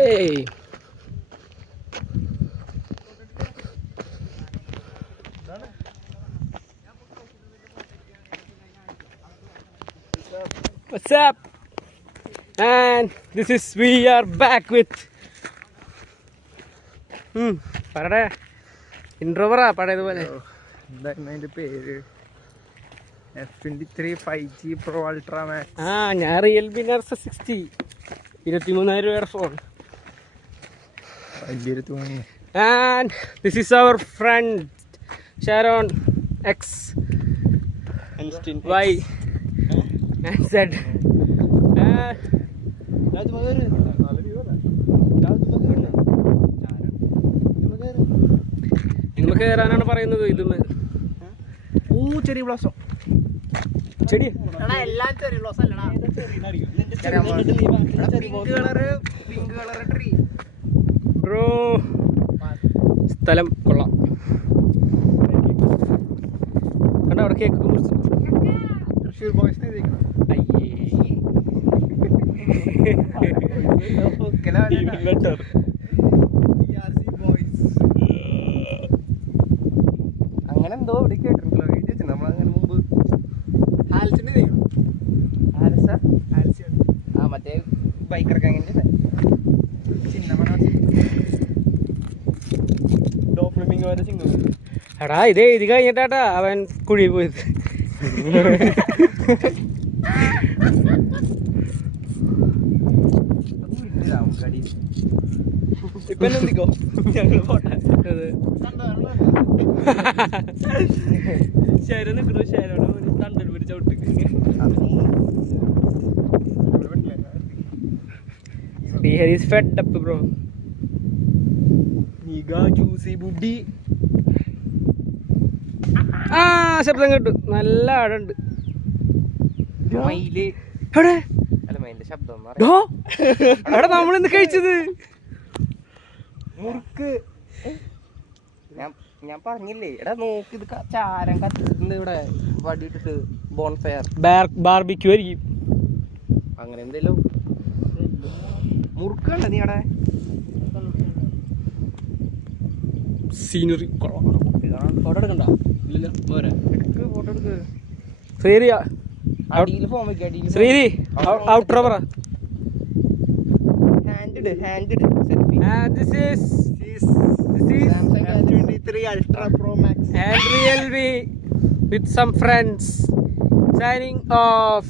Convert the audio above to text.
Hey. What's up? And this is we are back with പറടേ intro പറ പഴയതുപോലെ. എന്തായിരുന്നു അതിന്റെ പേര്? F23 5G Pro Ultra Max. ഞാൻ റിയൽമി നർസ 60 23,000 രൂപയുടെ ഫോൺ. വലിയൊരു തൂങ്ങി. And this is our friend Sharon X Y and Z. ഇന്ന് കയറാനാണ് പറയുന്നത്. ഇതുമേ ചെറിയ ബ്ലോസം ചെടി പിങ്ക് കളർ ട്രീ ബ്രോ. സ്ഥലം കൊള്ളാം. കണ്ടോ അവിടെ കേക്ക് മുറിച്ചു. തൃശ്ശൂർ ബോയ്സിനെ അങ്ങനെ എന്തോ ഇവിടെ കേട്ടിട്ടുണ്ടല്ലോ. എഴുതി വെച്ചു നമ്മളങ്ങനെ മുമ്പ്. മറ്റേ ബൈക്കറൊക്കെ അങ്ങനെ എടാ ഇത് എഴുതി കഴിഞ്ഞിട്ടാ അവൻ കുഴി പോയത്. ബ്രോ. ശബ്ദം കേട്ടു. നല്ല ആടുണ്ട്. എടാ നമ്മളിന്ന് കഴിച്ചത് മുറുക്ക്. ഞാൻ പറഞ്ഞില്ലേ എടാ നോക്ക്, ഇത് ചാരം കത്തിച്ചിട്ടുണ്ട് ഇവിടെ വടിയിട്ടിട്ട്. ബോൺ ഫയർ ബാർബിക്യൂ ആയിരിക്കും അങ്ങനെ എന്തേലും. മുറുക്കണ്ട നീ അവിടെ സീനറി. ഫോട്ടോ എടുക്കണ്ട? ഫോട്ടോ എടുക്ക്. ശ്രീരി അടിയിൽ ഫോം വെക്കുക. അടിയിൽ ശ്രീരി ഔട്ടർ പറ. Hand selfie. This is Samsung F23 Ultra Pro Max and Realme with some friends signing off.